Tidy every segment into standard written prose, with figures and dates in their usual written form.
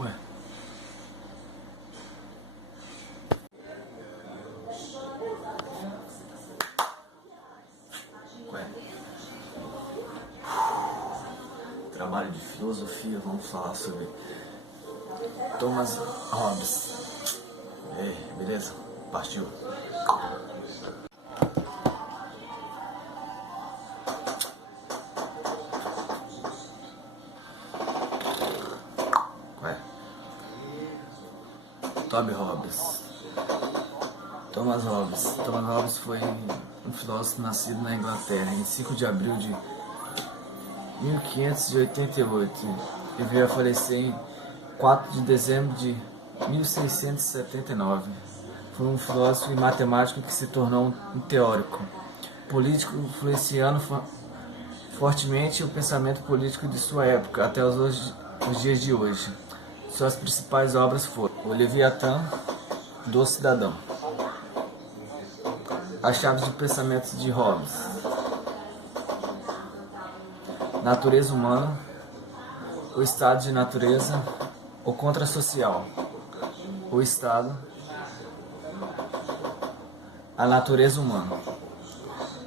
Ué. Ué. Trabalho de filosofia, vamos falar sobre Thomas Hobbes. E aí, beleza? Partiu. Ué. Thomas Hobbes foi um filósofo nascido na Inglaterra em 5 de abril de 1588 e veio a falecer em 4 de dezembro de 1679. Foi um filósofo e matemático que se tornou um teórico político, influenciando fortemente o pensamento político de sua época até os dias de hoje. Suas principais obras foram O Leviatã do Cidadão, As Chaves do Pensamento de Hobbes, Natureza Humana, O Estado de Natureza, O Contrassocial, O Estado, A Natureza Humana.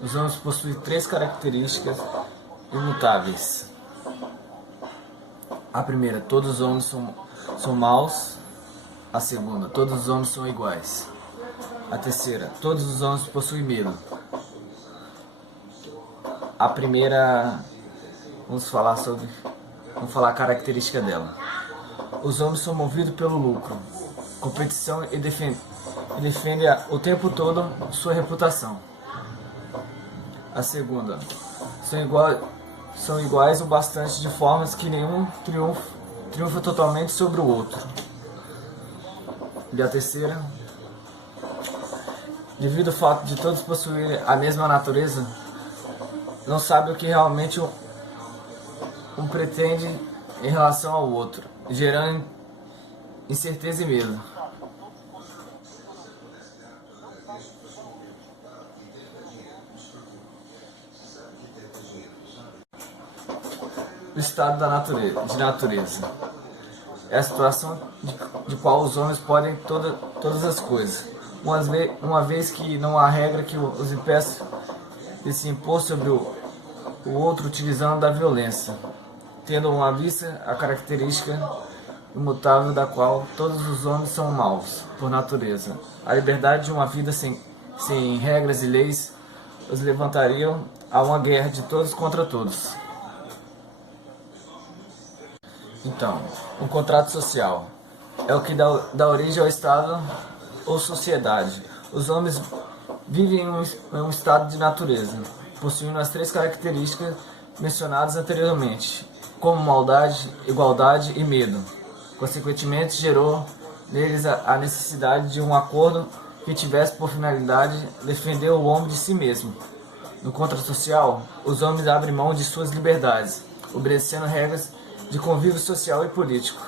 Os homens possuem 3 características imutáveis. A primeira, todos os homens são maus. A segunda, todos os homens são iguais. A terceira, todos os homens possuem medo. A primeira, vamos falar a característica dela. Os homens são movidos pelo lucro, competição e defendem o tempo todo sua reputação. A segunda, são iguais o bastante de formas que nenhum triunfa totalmente sobre o outro. E a terceira, devido ao fato de todos possuírem a mesma natureza, não sabe o que realmente um pretende em relação ao outro, gerando incerteza e medo. O estado de natureza é a situação de qual os homens podem todas as coisas, uma vez que não há regra que os impeça de se impor sobre o outro utilizando da violência, tendo à vista a característica imutável da qual todos os homens são maus por natureza. A liberdade de uma vida sem regras e leis os levantariam a uma guerra de todos contra todos. Então, um contrato social é o que dá origem ao Estado ou sociedade. Os homens vivem em um estado de natureza, possuindo as 3 características mencionadas anteriormente, como maldade, igualdade e medo. Consequentemente, gerou neles a necessidade de um acordo que tivesse por finalidade defender o homem de si mesmo. No contrato social, os homens abrem mão de suas liberdades, obedecendo regras de convívio social e político.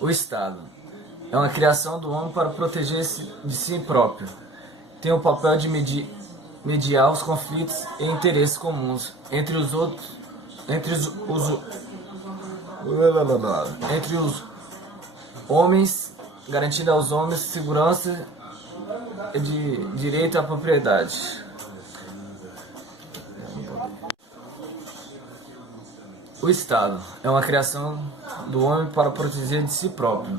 O Estado é uma criação do homem para proteger-se de si próprio. Tem o papel de mediar os conflitos e interesses comuns entre os homens, garantindo aos homens segurança e direito à propriedade. O Estado é uma criação do homem para proteger de si próprio.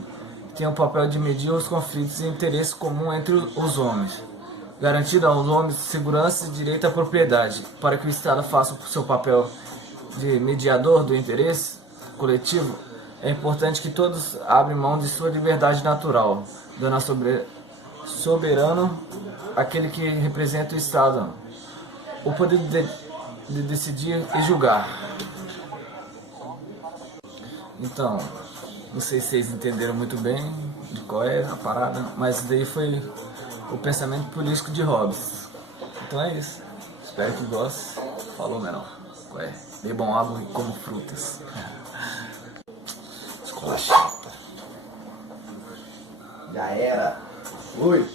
Tem o papel de medir os conflitos e interesses comuns entre os homens, garantindo aos homens segurança e direito à propriedade. Para que o Estado faça o seu papel de mediador do interesse coletivo, é importante que todos abram mão de sua liberdade natural, dando a soberano aquele que representa o Estado o poder de decidir e julgar. Então, não sei se vocês entenderam muito bem de qual é a parada, mas daí foi o pensamento político de Hobbes. Então é isso. Espero que gostem. Falou, menor. Qual é? Bebam água e comam frutas. Escola chata. Já era. Fui.